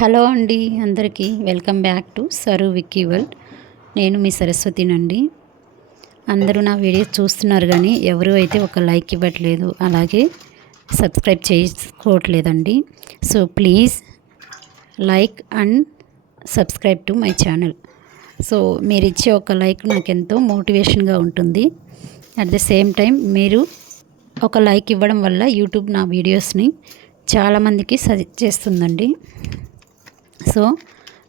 Hello అండి, అందరికీ welcome back to sir Vicky world. నేను మీ సరస్వతినండి. అందరూ నా వీడియో చూస్తున్నారు కానీ ఎవరు అయితే ఒక లైక్ ఇవ్వట్లేదు, అలాగే సబ్స్క్రైబ్ చేసుకోవట్లేదండి. So please like and subscribe to my channel. So మీరు ఇచ్చే ఒక లైక్ నాకు ఎంతో మోటివేషన్గా ఉంటుంది. అట్ ద సేమ్ టైం మీరు ఒక లైక్ ఇవ్వడం వల్ల యూట్యూబ్ నా వీడియోస్ని చాలామందికి సజెస్ట్ చేస్తుందండి. So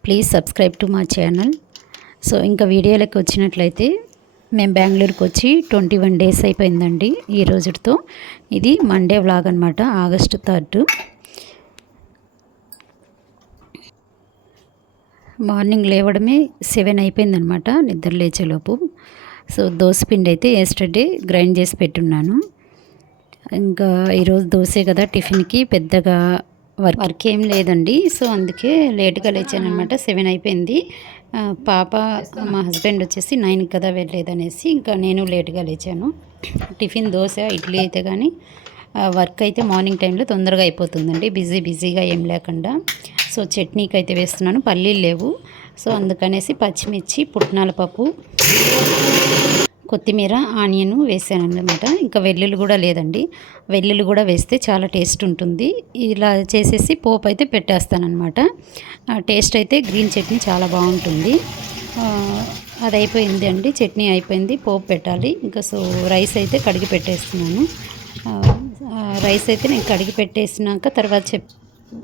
please subscribe to my channel. So ఇంకా వీడియోలోకి వచ్చినట్లయితే, మేము బెంగళూరుకి వచ్చి 21 days అయిపోయిందండి ఈ రోజుతో. ఇది మండే వ్లాగ్ అనమాట, August 3rd. మార్నింగ్ లేవడమే 7 అయిపోయిందనమాట నిద్ర లేచేలోపు. సో దోసపిండి అయితే ఎస్టర్డే గ్రైండ్ చేసి పెట్టున్నాను. ఇంకా ఈరోజు దోసే కదా, టిఫిన్కి పెద్దగా వర్క్ ఏం లేదండి. సో అందుకే లేట్గా లేచాను అనమాట. 7 అయిపోయింది. పాప మా హస్బెండ్ వచ్చేసి 9 కదా వెళ్ళేదనేసి ఇంకా నేను లేట్గా లేచాను. టిఫిన్ దోశ ఇడ్లీ అయితే కానీ వర్క్ అయితే మార్నింగ్ టైంలో తొందరగా అయిపోతుందండి, బిజీగా ఏం లేకుండా. సో చట్నీకి అయితే వేస్తున్నాను, పల్లీలు లేవు. సో అందుకనేసి పచ్చిమిర్చి, పుట్నాల పప్పు, కొత్తిమీర, ఆనియన్ వేసాను అన్నమాట. ఇంకా వెల్లుల్లి కూడా లేదండి, వెల్లుల్లి కూడా వేస్తే చాలా టేస్ట్ ఉంటుంది. ఇలా చేసేసి పోపు అయితే పెట్టేస్తానమాట. టేస్ట్ అయితే గ్రీన్ చట్నీ చాలా బాగుంటుంది. అది అయిపోయింది అండి, చట్నీ అయిపోయింది, పోపు పెట్టాలి ఇంకా. సో రైస్ అయితే కడిగి పెట్టేస్తున్నాను. రైస్ అయితే నేను కడిగి పెట్టేసినాక తర్వాత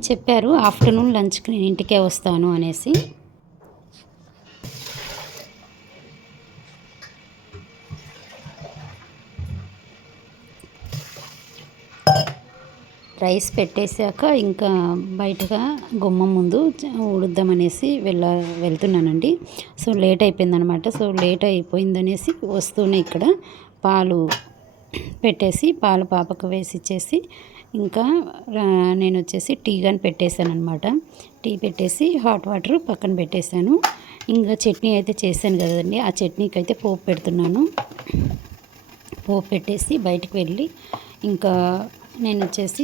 చెప్పారు ఆఫ్టర్నూన్ లంచ్కి నేను ఇంటికే వస్తాను అనేసి. రైస్ పెట్టేశాక ఇంకా బయటగా గుమ్మం ముందు ఉడుద్దామనేసి వెళ్తున్నానండి. సో లేట్ అయిపోయిందనమాట. సో లేట్ అయిపోయిందనేసి వస్తూనే ఇక్కడ పాలు పెట్టేసి పాలు పాపకు వేసి ఇచ్చేసి ఇంకా నేను వచ్చేసి టీ కానీ పెట్టేశాను అనమాట. టీ పెట్టేసి హాట్ వాటర్ పక్కన పెట్టేశాను. ఇంకా చట్నీ అయితే చేశాను కదండి, ఆ చట్నీకి అయితే పోపు పెడుతున్నాను. పోపు పెట్టేసి బయటికి వెళ్ళి ఇంకా నేను వచ్చేసి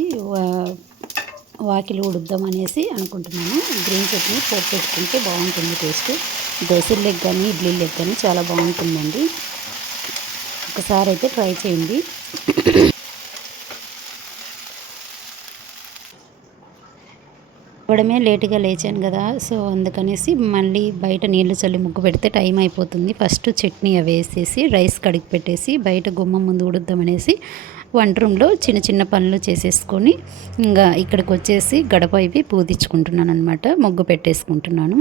వాకిలి ఉడుద్దాం అనేసి అనుకుంటున్నాను. గ్రీన్ చట్నీ పోపు పెట్టుకుంటే బాగుంటుంది టేస్ట్. దోశలకు కానీ ఇడ్లీలకు కానీ చాలా బాగుంటుందండి. ఒకసారి అయితే ట్రై చేయండి. ఇవ్వడమే లేటుగా లేచాను కదా, సో అందుకనేసి మళ్ళీ బయట నీళ్లు చల్లి ముగ్గు పెడితే టైం అయిపోతుంది. ఫస్ట్ చట్నీ వేసేసి రైస్ కడిగి పెట్టేసి బయట గుమ్మం ముందు ఉడుద్దామనేసి వంట రూమ్లో చిన్న పనులు చేసేసుకొని ఇంకా ఇక్కడికి వచ్చేసి గడప ఇవి పూదించుకుంటున్నాను అనమాట, ముగ్గు పెట్టేసుకుంటున్నాను.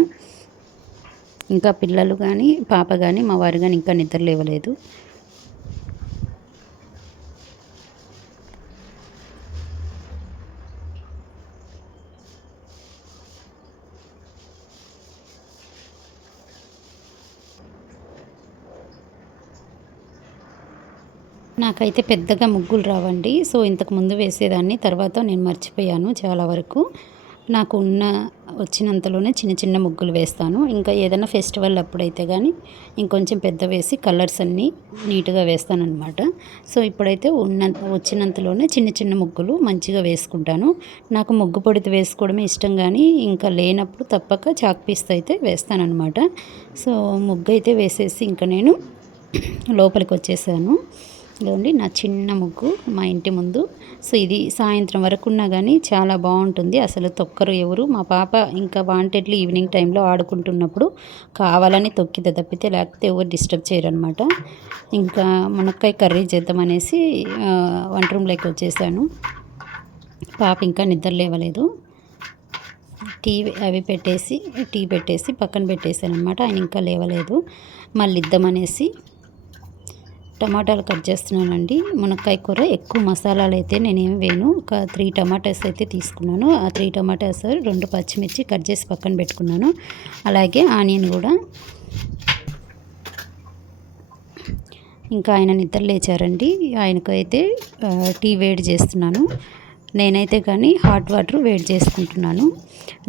ఇంకా పిల్లలు కానీ పాప కానీ మా వారు కానీ ఇంకా నిద్ర లేవలేదు. నాకైతే పెద్దగా ముగ్గులు రావండి. సో ఇంతకుముందు వేసేదాన్ని, తర్వాత నేను మర్చిపోయాను చాలా వరకు. నాకు వచ్చినంతలోనే చిన్న ముగ్గులు వేస్తాను. ఇంకా ఏదైనా ఫెస్టివల్ అప్పుడైతే కానీ ఇంకొంచెం పెద్ద వేసి కలర్స్ అన్నీ నీట్గా వేస్తానన్నమాట. సో ఇప్పుడైతే వచ్చినంతలోనే చిన్న ముగ్గులు మంచిగా వేసుకుంటాను. నాకు ముగ్గు పొడితో వేసుకోవడమే ఇష్టం, కానీ ఇంకా లేనప్పుడు తప్పక చాక్ పీస్తో అయితే వేస్తానన్నమాట. సో ముగ్గు అయితే వేసేసి ఇంకా నేను లోపలికి వచ్చేసాను. ఇదిగోండి నా చిన్న ముగ్గు మా ఇంటి ముందు. సో ఇది సాయంత్రం వరకు ఉన్నా కానీ చాలా బాగుంటుంది, అసలు తొక్కరు ఎవరు. మా పాప ఇంకా వాంటెడ్లీ ఈవినింగ్ టైంలో ఆడుకుంటున్నప్పుడు కావాలని తొక్కితే తప్పితే, లేకపోతే ఎవరు డిస్టర్బ్ చేయరనమాట. ఇంకా మునక్కాయ కర్రీ చేద్దామనేసి వంట రూమ్లోకి వచ్చేసాను. పాప ఇంకా నిద్ర లేవలేదు. టీ పెట్టేసి పక్కన పెట్టేశాను అనమాట. ఆయన ఇంకా లేవలేదు. మళ్ళీ ఇద్దామనేసి టమాటాలు కట్ చేస్తున్నానండి. మునక్కాయ కూర ఎక్కువ మసాలాలు అయితే నేనేం వేయను. ఒక 3 టమాటాస్ అయితే తీసుకున్నాను. ఆ 3 టమాటాస్ 2 పచ్చిమిర్చి కట్ చేసి పక్కన పెట్టుకున్నాను. అలాగే ఆనియన్ కూడా. ఇంకా ఆయన నిద్ర లేచారండి. ఆయనకైతే టీ వేడి చేస్తున్నాను. నేనైతే కానీ హాట్ వాటర్ వేడి చేసుకుంటున్నాను.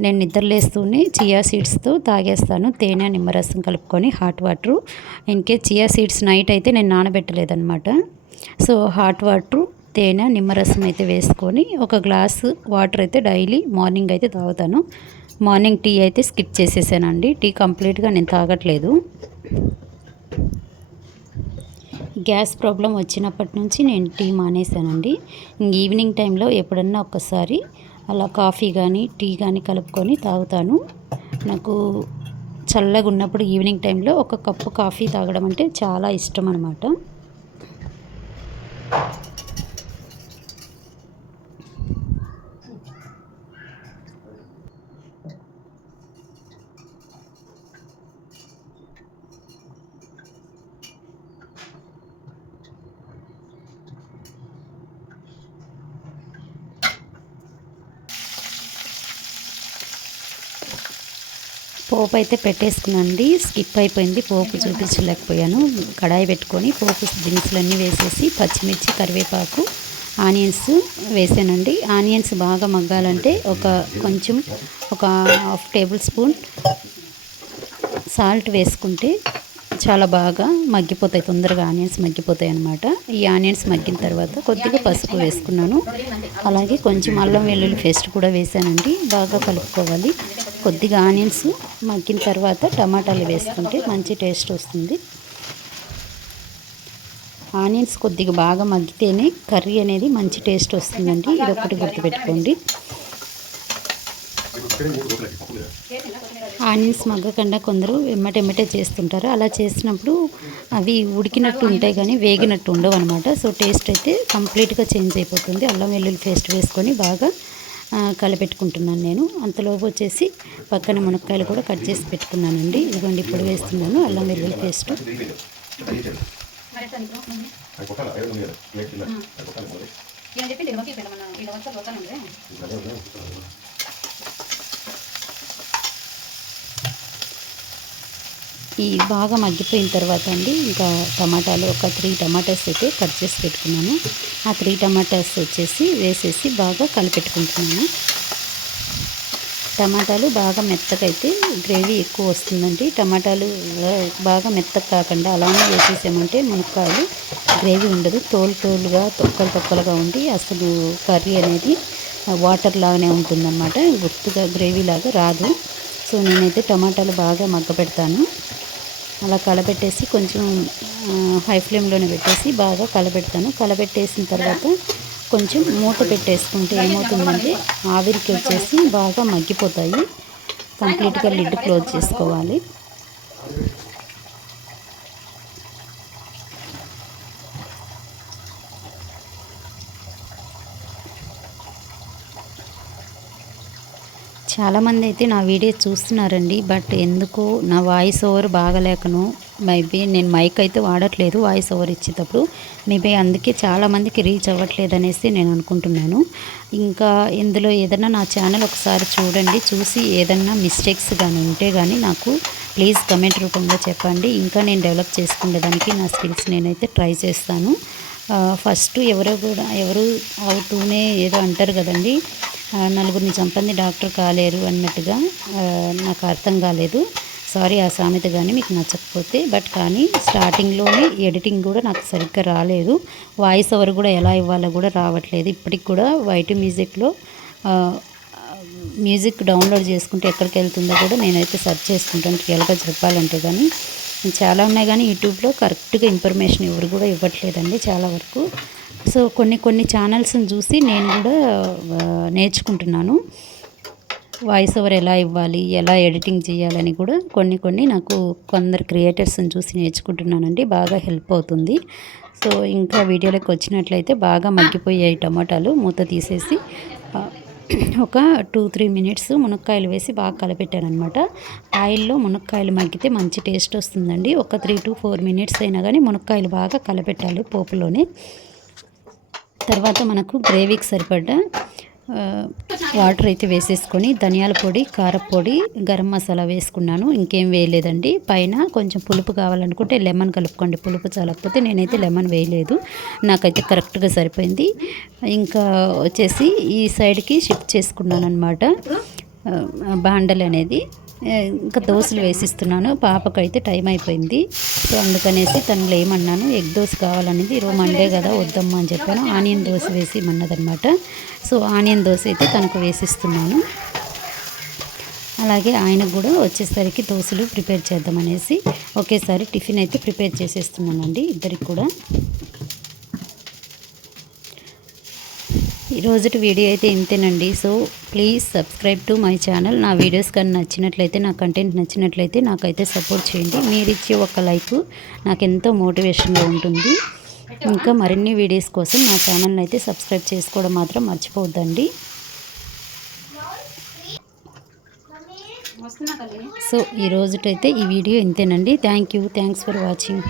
నేను నిద్రలేస్తూనే చియా సీడ్స్తో తాగేస్తాను, తేనె నిమ్మరసం కలుపుకొని hot water. In case chia seeds night అయితే నేను నానబెట్టలేదన్నమాట. సో హాట్ వాటరు తేనె నిమ్మరసం అయితే వేసుకొని ఒక గ్లాసు వాటర్ అయితే డైలీ మార్నింగ్ అయితే తాగుతాను. మార్నింగ్ టీ అయితే స్కిప్ చేసేసానండి. టీ కంప్లీట్గా నేను తాగట్లేదు. గ్యాస్ ప్రాబ్లం వచ్చినప్పటి నుంచి నేను టీ మానేశానండి. ఈవినింగ్ టైంలో ఎప్పుడన్నా ఒక్కసారి అలా కాఫీ కానీ టీ కానీ కలుపుకొని తాగుతాను. నాకు చల్లగా ఉన్నప్పుడు ఈవినింగ్ టైంలో ఒక కప్పు కాఫీ తాగడం అంటే చాలా ఇష్టం అన్నమాట. పోపు అయితే పెట్టేసుకున్నానండి. స్కిప్ అయిపోయింది, పోపు చూపించలేకపోయాను. కడాయి పెట్టుకొని పోపు దినుసులన్నీ వేసేసి పచ్చిమిర్చి, కరివేపాకు, ఆనియన్స్ వేసానండి. ఆనియన్స్ బాగా మగ్గాలంటే కొంచెం ఒక హాఫ్ టేబుల్ స్పూన్ సాల్ట్ వేసుకుంటే చాలా బాగా మగ్గిపోతాయి, తొందరగా ఆనియన్స్ మగ్గిపోతాయి అన్నమాట. ఈ ఆనియన్స్ మగ్గిన తర్వాత కొద్దిగా పసుపు వేసుకున్నాను. అలాగే కొంచెం అల్లం వెల్లుల్లి పేస్ట్ కూడా వేసానండి. బాగా కలుపుకోవాలి. కొద్దిగా ఆనియన్స్ మగ్గిన తర్వాత టమాటాలు వేసుకుంటే మంచి టేస్ట్ వస్తుంది. ఆనియన్స్ కొద్దిగా బాగా మగ్గితేనే కర్రీ అనేది మంచి టేస్ట్ వస్తుందండి. ఇది ఒకటి గుర్తుపెట్టుకోండి. ఆనియన్స్ మగ్గకుండా కొందరు ఎమ్మటెమ్మటే చేస్తుంటారు. అలా చేసినప్పుడు అవి ఉడికినట్టు ఉంటాయి కానీ వేగినట్టు ఉండవు అనమాట. సో టేస్ట్ అయితే కంప్లీట్గా చేంజ్ అయిపోతుంది. అల్లం వెల్లుల్లి పేస్ట్ వేసుకొని బాగా కలిపెట్టుకుంటున్నాను నేను. అంతలోపు వచ్చేసి పక్కన మునక్కాయలు కూడా కట్ చేసి పెట్టుకున్నానండి. ఇదిగోండి ఇప్పుడు వేస్తున్నాను అల్లం వెల్లుల్లి పేస్ట్. ఈ బాగా మగ్గిపోయిన తర్వాత అండి ఇంకా టమాటాలు ఒక 3 టమాటాస్ అయితే కట్ చేసి పెట్టుకున్నాను. ఆ 3 టమాటాస్ వచ్చేసి వేసేసి బాగా కలిపెట్టుకుంటున్నాను. టమాటాలు బాగా మెత్తగా అయితే గ్రేవీ ఎక్కువ వస్తుందండి. టమాటాలు బాగా మెత్తగా కాకుండా అలానే వేసేసామంటే మునక్కాయలు గ్రేవీ ఉండదు, తోలుగా తొక్కలుగా ఉండి అసలు కర్రీ అనేది వాటర్ లాగానే ఉంటుందన్నమాట. గుర్తుగా గ్రేవీ లాగా రాదు. సో నేనైతే టమాటాలు బాగా మగ్గపెడతాను. అలా కలబెట్టేసి కొంచెం హై ఫ్లేమ్లోనే పెట్టేసి బాగా కలబెడతాను. కలబెట్టేసిన తర్వాత కొంచెం మూత పెట్టేసుకుంటే ఏమవుతుందంటే ఆవిరికి వచ్చేసి బాగా మగ్గిపోతాయి. కంప్లీట్గా లిడ్ క్లోజ్ చేసుకోవాలి. చాలామంది అయితే నా వీడియో చూస్తున్నారండి. బట్ ఎందుకో నా వాయిస్ ఓవర్ బాగలేకను, మేబీ నేను మైక్ అయితే వాడట్లేదు వాయిస్ ఓవర్ ఇచ్చేటప్పుడు, మేబీ అందుకే చాలామందికి రీచ్ అవ్వట్లేదు అనేసి నేను అనుకుంటున్నాను. ఇంకా ఇందులో ఏదైనా నా ఛానల్ ఒకసారి చూడండి. చూసి ఏదన్నా మిస్టేక్స్ కానీ ఉంటే కానీ నాకు ప్లీజ్ కమెంట్ రూపంలో చెప్పండి. ఇంకా నేను డెవలప్ చేసుకునేదానికి నా స్కిల్స్ నేనైతే ట్రై చేస్తాను. ఫస్ట్ ఎవరు అవుతూనే ఏదో అంటారు కదండి, నలుగురిని చంపంది డాక్టర్ కాలేరు అన్నట్టుగా. నాకు అర్థం కాలేదు, సారీ ఆ సామెత కానీ మీకు నచ్చకపోతే. బట్ కానీ స్టార్టింగ్లోనే ఎడిటింగ్ కూడా నాకు సరిగ్గా రాలేదు. వాయిస్ ఓవర్ కూడా ఎలా ఇవ్వాలో కూడా రావట్లేదు. ఇప్పటికి కూడా వైటీ మ్యూజిక్లో మ్యూజిక్ డౌన్లోడ్ చేసుకుంటే ఎక్కడికి వెళ్తుందో కూడా నేనైతే సెర్చ్ చేసుకుంటాను రియల్గా చెప్పాలంటే. కానీ చాలా ఉన్నాయి కానీ యూట్యూబ్లో కరెక్ట్గా ఇన్ఫర్మేషన్ ఎవరు కూడా ఇవ్వట్లేదండి చాలా వరకు. సో కొన్ని ఛానల్స్ని చూసి నేను కూడా నేర్చుకుంటున్నాను. వాయిస్ ఓవర్ ఎలా ఇవ్వాలి, ఎలా ఎడిటింగ్ చేయాలని కూడా కొన్ని నాకు కొందరు క్రియేటర్స్ని చూసి నేర్చుకుంటున్నానండి. బాగా హెల్ప్ అవుతుంది. సో ఇంకా వీడియోలోకి వచ్చినట్లయితే బాగా మగ్గిపోయాయి టమాటాలు. మూత తీసేసి ఒక 2-3 మినిట్స్ మునక్కాయలు వేసి బాగా కలిపెట్టాను అనమాట. ఆయిల్లో మునక్కాయలు మగ్గితే మంచి టేస్ట్ వస్తుందండి. ఒక 3-4 మినిట్స్ అయినా కానీ మునక్కాయలు బాగా కలపెట్టాలి పోపులోనే. తర్వాత మనకు గ్రేవీకి సరిపడ్డ వాటర్ అయితే వేసేసుకొని ధనియాల పొడి, కారపొడి, గరం మసాలా వేసుకున్నాను. ఇంకేం వేయలేదండి. పైన కొంచెం పులుపు కావాలనుకుంటే లెమన్ కలుపుకోండి, పులుపు చాలకపోతే నేనైతే లెమన్ వేయలేదు. నాకైతే కరెక్ట్గా సరిపోయింది. ఇంకా వచ్చేసి ఈ సైడ్కి షిఫ్ట్ చేసుకున్నాను అనమాట బాండల్ అనేది. ఇంకా దోశలు వేసిస్తున్నాను. పాపకైతే టైం అయిపోయింది. సో అందుకనేసి తను ఏమన్నాను ఎగ్ దోశ కావాలనేది, ఈరోజు మండే కదా వద్దమ్మా అని చెప్పాను. ఆనియన్ దోశ వేసి ఇమ్మన్నదనమాట. సో ఆనియన్ దోశ అయితే తనకు వేసిస్తున్నాను. అలాగే ఆయనకు కూడా వచ్చేసరికి దోశలు ప్రిపేర్ చేద్దామనేసి ఒకేసారి టిఫిన్ అయితే ప్రిపేర్ చేసేస్తున్నానండి ఇద్దరికి కూడా. ఈరోజుటి వీడియో అయితే ఇంతేనండి. So please subscribe to my channel. నా వీడియోస్ కానీ నచ్చినట్లయితే, నా కంటెంట్ నచ్చినట్లయితే నాకైతే సపోర్ట్ చేయండి. మీరు ఇచ్చే ఒక లైక్ నాకు ఎంతో మోటివేషన్గా ఉంటుంది. ఇంకా మరిన్ని వీడియోస్ కోసం నా ఛానల్ని అయితే సబ్స్క్రైబ్ చేసుకోవడం మాత్రం మర్చిపోవద్దండి. సో ఈ రోజుటైతే ఈ వీడియో ఇంతేనండి. Thanks for watching.